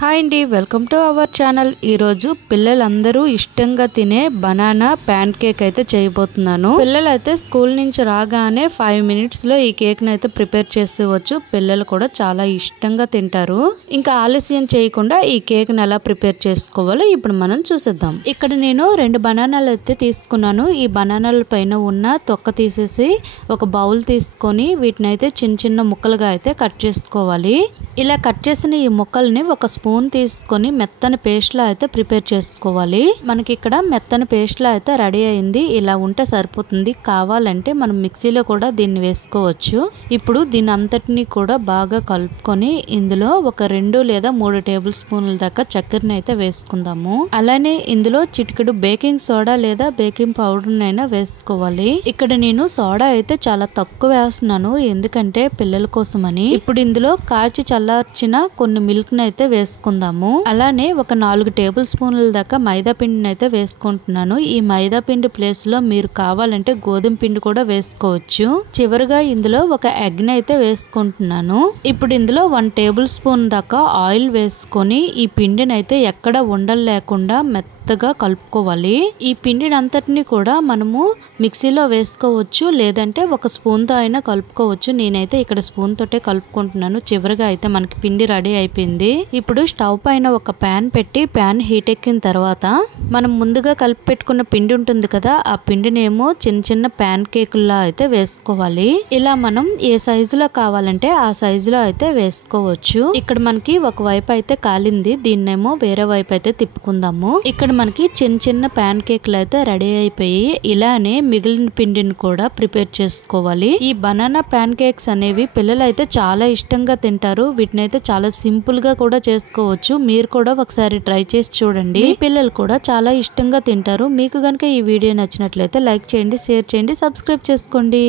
Hi అండి, welcome to our channel. ఈరోజు పిల్లలందరూ ఇష్టంగా తినే బనానా ప్యాన్ కేక్ అయితే చేయబోతున్నాను. పిల్లలు అయితే స్కూల్ నుంచి రాగానే 5 minutes లో ఈ కేక్ అయితే ప్రిపేర్ చేసేవచ్చు. పిల్లలు కూడా చాలా ఇష్టంగా తింటారు. ఇంకా ఆలస్యం చేయకుండా ఈ కేక్ ని ఎలా ప్రిపేర్ చేసుకోవాలో ఇప్పుడు మనం చూసేద్దాం. ఇక్కడ నేను 2 బనానాలు అయితే తీసుకున్నాను. ఈ బనానాల పైన ఉన్న తొక్క తీసేసి ఒక బౌల్ తీసుకొని వీటిని అయితే చిన్న చిన్న ముక్కలుగా అయితే కట్ చేసుకోవాలి. ఇలా కట్ చేసిన ఈ ముక్కల్ని ఒక స్పూన్ తీసుకొని మెత్తని పేస్ట్ లా అయితే ప్రిపేర్ చేసుకోవాలి. మనకి ఇక్కడ మెత్తని పేస్ట్ లా అయితే రెడీ అయింది. ఇలా ఉంటే సరిపోతుంది. కావాలంటే మనం మిక్సీలో కూడా దీన్ని వేసుకోవచ్చు. ఇప్పుడు దీని అంతటిని కూడా బాగా కలుపుకొని ఇందులో ఒక 2 లేదా 3 టేబుల్ స్పూన్ల దాకా చక్కెరని అయితే వేసుకుందాము. అలానే ఇందులో చిటికెడు బేకింగ్ సోడా లేదా బేకింగ్ పౌడర్ అయినా వేసుకోవాలి. ఇక్కడ నేను సోడా అయితే చాలా తక్కువ వేస్తున్నాను, ఎందుకంటే పిల్లల కోసమని. ఇప్పుడు ఇందులో కాచి చల్లార్చిన కొన్ని మిల్క్ ని అయితే వేసుకుందాము. అలానే ఒక 4 టేబుల్ స్పూన్ల దాకా మైదా పిండిని అయితే వేసుకుంటున్నాను. ఈ మైదా పిండి ప్లేస్ లో మీరు కావాలంటే గోధుమ పిండి కూడా వేసుకోవచ్చు. చివరిగా ఇందులో ఒక ఎగ్ ని అయితే వేసుకుంటున్నాను. ఇప్పుడు ఇందులో 1 టేబుల్ స్పూన్ దాకా ఆయిల్ వేసుకొని ఈ పిండిని అయితే ఎక్కడ ఉండలు లేకుండా మెత్తగా కలుపుకోవాలి. ఈ పిండిని అంతటిని కూడా మనము మిక్సీలో వేసుకోవచ్చు, లేదంటే ఒక స్పూన్ తో అయినా కలుపుకోవచ్చు. నేనైతే ఇక్కడ స్పూన్ తోటే కలుపుకుంటున్నాను. చివరిగా అయితే మనకి పిండి రెడీ అయిపోయింది. ఇప్పుడు స్టవ్ పైన ఒక ప్యాన్ పెట్టి ప్యాన్ హీట్ ఎక్కిన తర్వాత మనం ముందుగా కలిపి పెట్టుకున్న పిండి ఉంటుంది కదా, ఆ పిండిని ఏమో చిన్న చిన్న ప్యాన్ కేకుల్లా అయితే వేసుకోవాలి. ఇలా మనం ఏ సైజులో కావాలంటే ఆ సైజులో అయితే వేసుకోవచ్చు. ఇక్కడ మనకి ఒక వైపు అయితే కాలింది, దీన్నేమో వేరే వైపు అయితే తిప్పుకుందాము. ఇక్కడ మనకి చిన్న చిన్న ప్యాన్ కేక్లు అయితే రెడీ అయిపోయి, ఇలానే మిగిలిన పిండిని కూడా ప్రిపేర్ చేసుకోవాలి. ఈ బనానా ప్యాన్ కేక్స్ అనేవి పిల్లలు అయితే చాలా ఇష్టంగా తింటారు. వీటిని అయితే చాలా సింపుల్ గా కూడా చేసుకోవచ్చు. మీరు కూడా ఒకసారి ట్రై చేసి చూడండి. మీ పిల్లలు కూడా చాలా ఇష్టంగా తింటారు. మీకు గనుక ఈ వీడియో నచ్చినట్లయితే లైక్ చేయండి, షేర్ చేయండి, సబ్స్క్రైబ్ చేసుకోండి.